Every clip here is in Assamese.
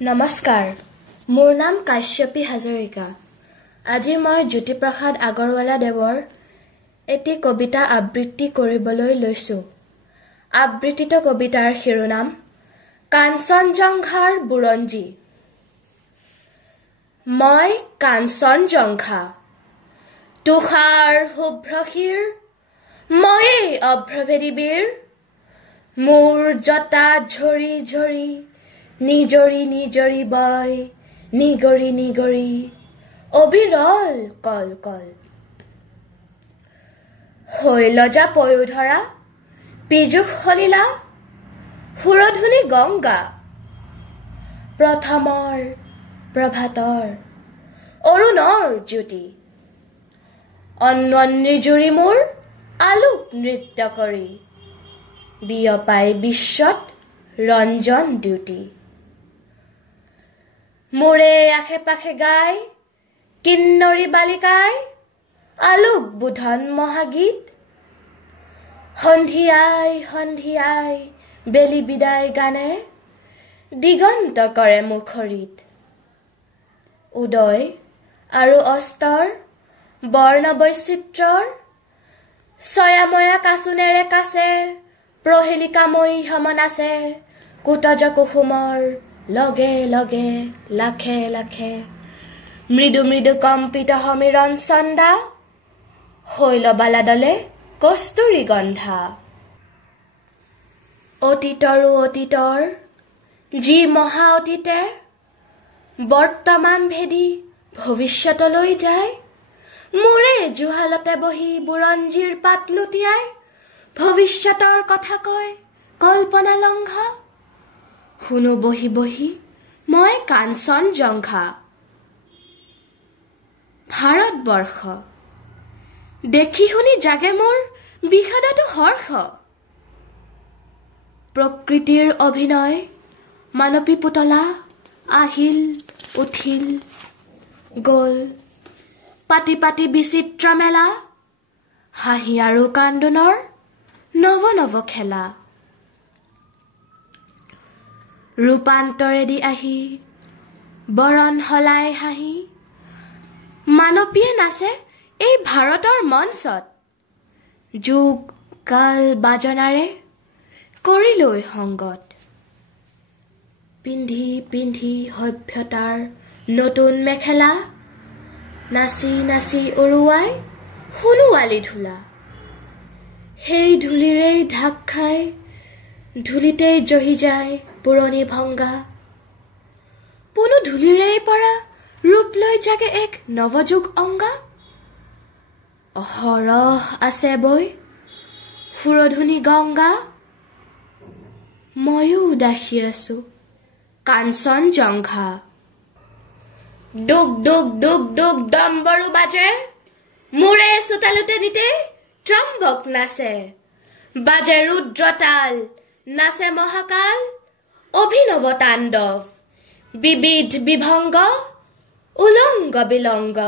নমস্কাৰ, মোৰ নাম কাশ্যপী হাজৰিকা। আজি মই জ্যোতিপ্ৰসাদ আগৰৱালা দেৱৰ এটি কবিতা আবৃত্তি কৰিবলৈ লৈছোঁ। আবৃত্তিত কবিতাৰ শিৰোনাম কাঞ্চনজংঘাৰ বুৰঞ্জী। মই কাঞ্চনজংঘা, তুষাৰ শুভ্ৰশিৰ, ময়েই অভ্ৰভেদী বীৰ। মোৰ জটা ঝৰি ঝৰি, নিজৰি নিজৰি বয়, নিগৰি নিগৰি, অবিৰল কল কল। শৈলজা পয়োধৰা, পীযুষ সলিলা, সুৰধুনী গংগা। প্ৰথমৰ প্ৰভাতৰ, অৰুণৰ জ্যোতি, অন্বন্নিজুৰি মোৰ আলোক নৃত্য কৰি, বিয়পাই বিশ্বত ৰঞ্জন দ্যুতি। মোৰে আশে পাশে গাই কিন্নৰী বালিকাই, আলোক বোধন মহাগীত। সন্ধিয়াই সন্ধিয়াই বেলি বিদায় গানে, দিগন্ত কৰে মুখৰিত। উদয় আৰু অস্তৰ বৰ্ণ বৈচিত্ৰৰ, ছয়াময়া কাচোনেৰে কাছে, প্ৰহেলিকাময়ী সমনাচে, কুতজ কুসুমৰ লগে লগে লাখে লাখে। মৃদু মৃদু কম্পিত সমীৰণ চন্দা, শৈলবালা দলে কস্তুৰী গন্ধা। অতীতৰো অতীতৰ যি মহা অতীতে, বৰ্তমান ভেদী ভৱিষ্যতলৈ যায়। মোৰে জুহালতে বহি বুৰঞ্জীৰ পাত লুটিয়াই, ভৱিষ্যতৰ কথা কয় কল্পনা লংঘা। শুনো বহি বহি মই কাঞ্চনজংঘা। ভাৰতবৰ্ষ দেখি শুনি জাগে মোৰ বিষাদতো হৰ্ষ। প্ৰকৃতিৰ অভিনয় মানৱী পুতলা, আহিল উঠিল গল, পাতি পাতি বিচিত্ৰ মেলা, হাঁহি আৰু কান্দোনৰ নৱ নৱ খেলা। ৰূপান্তৰেদি আহি বৰণ সলাই হাঁহি, মানৱীয়ে নাচে এই ভাৰতৰ মঞ্চত। যুগ কাল বাজনাৰে কৰিলৈ সংগত, পিন্ধি পিন্ধি সভ্যতাৰ নতুন মেখেলা, নাচি নাচি উৰুৱাই সোণোৱালী ধূলা। সেই ধূলিৰেই ঢাক খাই ধূলিতেই জহি যায় পুৰণি ভংগা। পুনু ধূলিৰেই পৰা ৰূপ লৈ জাগে এক নৱযুগ অংগা। অহৰহ আছে বৈ সুৰধুনী গংগা, ময়ো উদাসী আছো কাঞ্চনজংঘা। দুগ দুগ দুগ দুগ ডম্বৰু বাজে, মোৰে চোতালোতে নিতে ত্ৰম্বক নাচে। বাজে ৰুদ্ৰতাল, নাচে মহাকাল, অভিনৱ তাণ্ডৱ, বিবিধ বিভংগ, উলংগ বিলংগ।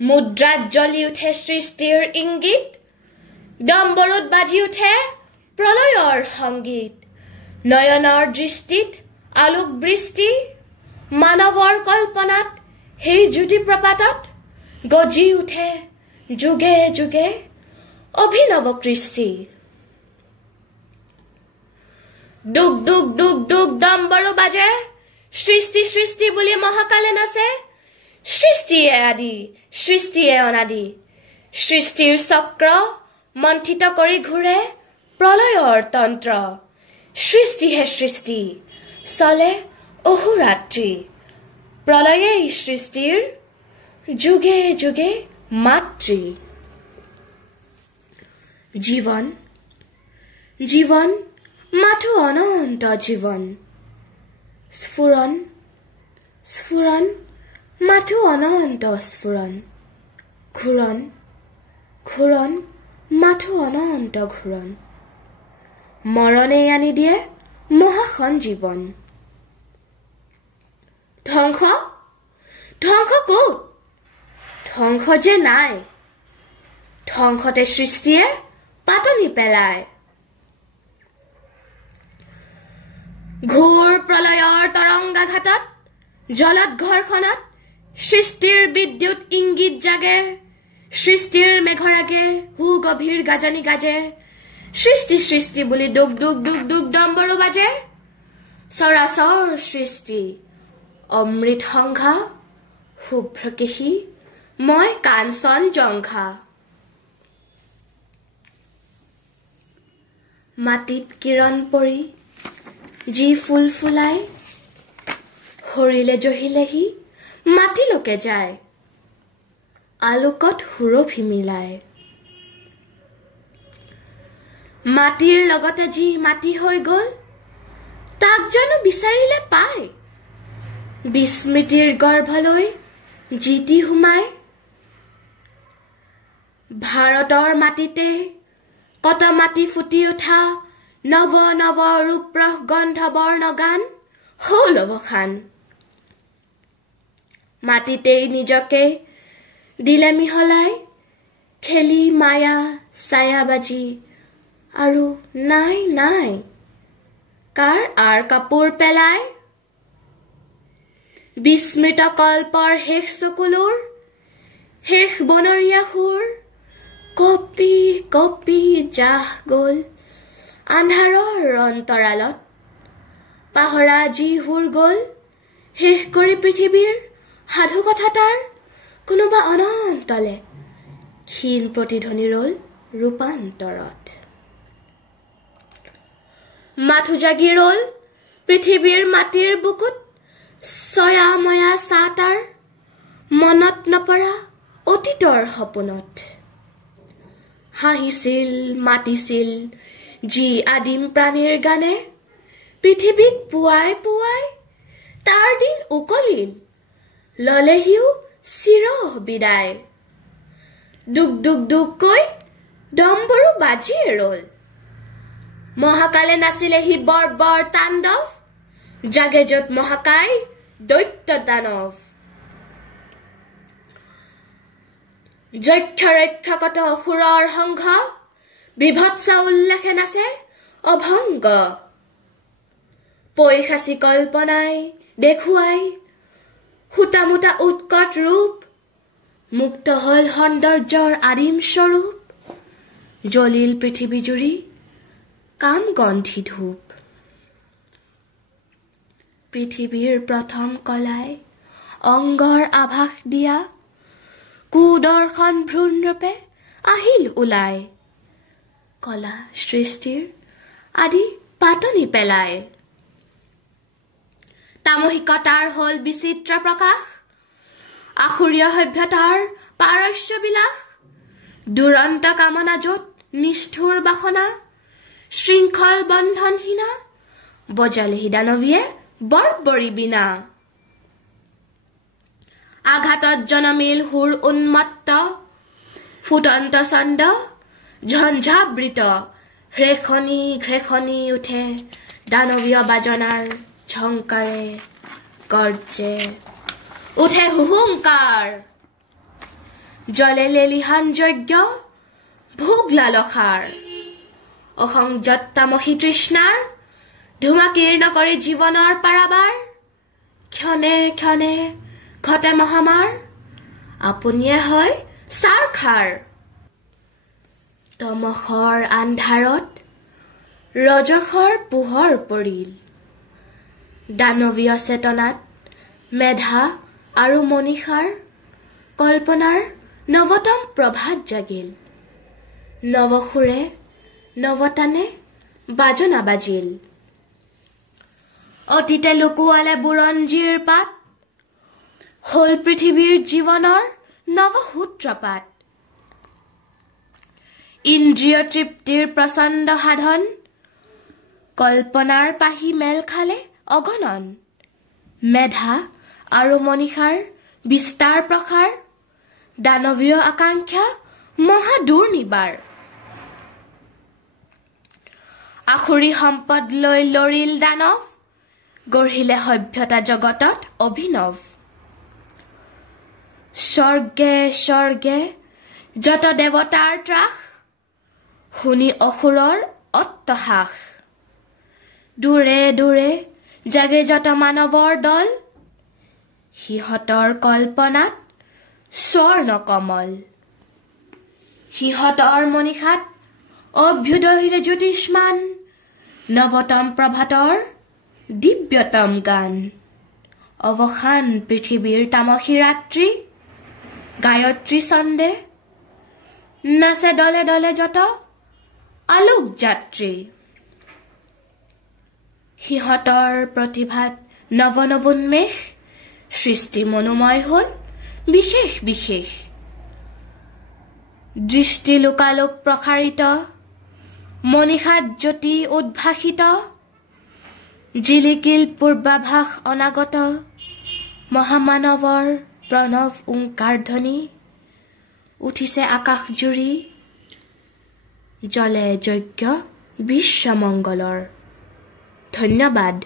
মুদ্ৰাত জ্বলি উঠে সৃষ্টিৰ ইংগিত, ডম্বৰুত বাজি উঠে প্ৰলয়ৰ সংগীত। নয়নৰ দৃষ্টিত আলোক বৃষ্টি, মানৱৰ কল্পনাত সেই জ্যোতি প্ৰপাতত গজি উঠে যুগে যুগে অভিনৱ কৃষ্টি। দুগ দুগ দুগ দুগ ডম্বৰু বাজে, সৃষ্টি সৃষ্টি বুলি মহাকালে নাচে। সৃষ্টিয়ে আদি, সৃষ্টিয়ে অনাদি, সৃষ্টিৰ চক্ৰ মন্থিত কৰি ঘূৰে প্ৰলয়ৰ তন্ত্ৰ। সৃষ্টিহে সৃষ্টি চলে অহোৰাত্ৰি, প্ৰলয়েই সৃষ্টিৰ যুগে যুগে মাতৃ। জীৱন জীৱন মাথো অনন্ত জীৱন, স্ফুৰণ স্ফুৰণ মাথো অনন্ত স্ফুৰণ। ঘূৰণ ঘূৰণ মাথো অনন্ত ঘূৰণ, মৰণেই আনি দিয়ে মহাসঞ্জীৱন। ধ্বংস ধ্বংস ক'ত? ধ্বংস যে নাই, ধ্বংসতে সৃষ্টিয়ে পাতনি পেলায়। ঘোৰ তৰংগাঘাটত জলত ঘৰখনত সৃষ্টিৰ বিদ্যুৎ ইংগিত জাগে সৃষ্টিৰ মেঘৰাগে গভীৰ গাজনি গাজে সৃষ্টি সৃষ্টি বুলি দুগ দুগ দুগ দুগ ডম্বৰু বাজে চৰাচৰ সৃষ্টি অমৃত সংঘা শুভ্ৰকেশী মই কাঞ্চন জংঘা মাটিত কিৰণ পৰি যি ফুল ফুলাই হৰিলে জহিলেহি মাটিলৈকে যায় আলোকত সুৰভি মিলায় মাটিৰ লগতে যি মাটি হৈ গ'ল তাক জানো বিচাৰিলে পায় বিস্মৃতিৰ গৰ্ভলৈ জিতি সোমায় ভাৰতৰ মাটিতে কত মাটি ফুটি উঠা নৱ নৱ ৰূপৰস গন্ধ বৰ্ণ গান হ'ল অৱসান মাটিতেই নিজকে দিলে মিহলাই খেলি মায়া ছায়াবাজি আৰু নাই নাই কাৰ আৰ কাপোৰ পেলাই বিস্মৃত কল্পৰ শেষ চকুলোৰ শেষ বনৰীয়া সুৰ কপি কপি জাহ গ'ল আন্ধাৰৰ অন্তৰালত পাহৰা যি সুৰ গ'ল শেষ কৰি পৃথিৱীৰ সাধু কথা তাৰ কোনোবা অনন্তলে ক্ষীণ প্ৰতিধ্বনি ৰ'ল ৰূপান্তৰত মাথো জাগি ৰ'ল পৃথিৱীৰ মাটিৰ বুকুত ছয়া ময়া চাহ তাৰ মনত নপৰা অতীতৰ সপোনত হাঁহিছিল মাতিছিল যি আদিম প্ৰাণীৰ গানে পৃথিৱীত পুৱাই পুৱাই তাৰ দিন উকলিল ললেহিও চিৰ বিদায় দুগ দুগ দুগকৈ ডম্বৰু বাজিয়ে ৰ'ল মহাকালে নাচিলেহি বৰ বৰ তাণ্ডৱ জাগে য'ত মহাকায় দৈত্য দানৱ যক্ষ ৰক্ষকত অসুৰৰ সংঘ বিভৎস উল্লেখে নাচে অভংগ পৈশাচী কল্পনাই দেখুৱাই সূতামুটা উৎকট ৰূপ মুক্ত হল সৌন্দৰ্যৰ আদিম স্বৰূপ জ্বলিল পৃথিৱী জুৰি কাম গন্ধি ধূপ পৃথিৱীৰ প্ৰথম কলাই অংগৰ আভাস দিয়া কুদৰ্শন ভ্ৰূণৰূপে আহিল ওলাই কলা সৃষ্টিৰ আদি পাতনি পেলাই তামহিকতাৰ হল বিচিত্ৰ প্ৰকাশ আখুৰীয় সভ্যতাৰ পাৰস্য বিলাস দুৰন্ত কামনা য'ত নিষ্ঠুৰ বাসনা শৃংখল বন্ধনহীনা বজালেহি দানৱীয়ে বৰ্বৰী বিনা আঘাতত জনমিল হুৰ উন্মত্ত ফুটন্ত ছন্দ ঝঞ্ঝাবৃত ঘ্ৰেখনি ঘ্ৰেখনি উঠে দানৱীয় বাজনাৰ ঝংকাৰে গৰ্জে উঠে হুহুংকাৰ জলে লেলিহান যজ্ঞ ভোগ লালসাৰ অসংযত তামসী তৃষ্ণাৰ ধুমাকীৰ্ণ কৰি জীৱনৰ পাৰাবাৰ ক্ষণে ক্ষণে ঘটে মহামাৰ আপুনিয়ে হয় চাৰখাৰ তমসৰ আন্ধাৰত ৰজসৰ পোহৰ পৰিল দানৱীয় চেতনাত মেধা আৰু মনীষাৰ কল্পনাৰ নৱতম প্ৰভাত জাগিল নৱসুৰে নৱতানে বাজনা বাজিল অতীতে লুকুৱালে বুৰঞ্জীৰ পাত হল পৃথিৱীৰ জীৱনৰ নৱসূত্ৰপাত ইন্দ্ৰিয় তৃপ্তিৰ প্ৰচণ্ড সাধন কল্পনাৰ পাহি মেল খালে অগণন মেধা আৰু মনীষাৰ বিস্তাৰ প্ৰসাৰ দানৱীয় আকাংক্ষা মহা দুৰ্নিবাৰ আখুৰী সম্পদ লৈ লৰিল দানৱ গঢ়িলে সভ্যতা জগতত অভিনৱ স্বৰ্গে স্বৰ্গে যত দেৱতাৰ ত্ৰাস শুনি অসুৰৰ অট্টহাস দূৰে দূৰে জাগে যত মানৱৰ দল সিহঁতৰ কল্পনাত স্বৰ্ণ কমল সিহঁতৰ মনিষাত অভ্যুদয়ৰ জ্যোতিষ্মান নৱতম প্ৰভাতৰ দিব্যতম গান অৱসান পৃথিৱীৰ তামসী ৰাত্ৰি গায়ত্ৰী ছন্দে নাচে দলে দলে যত আলোক যাত্ৰী সিহঁতৰ প্ৰতিভাত নৱ নৱোন্মেষ সৃষ্টি মনোময় হ'ল বিশেষ বিশেষ দৃষ্টি লোকালোক প্ৰসাৰিত মনিষাত জ্যোতি উদ্ভাসিত জিলিকিল পূৰ্বাভাস অনাগত মহামানৱৰ প্ৰণৱ ওংকাৰ ধ্বনি উঠিছে আকাশ জুৰি জলে যজ্ঞ বিশ্বমংগলৰ ধন্যবাদ।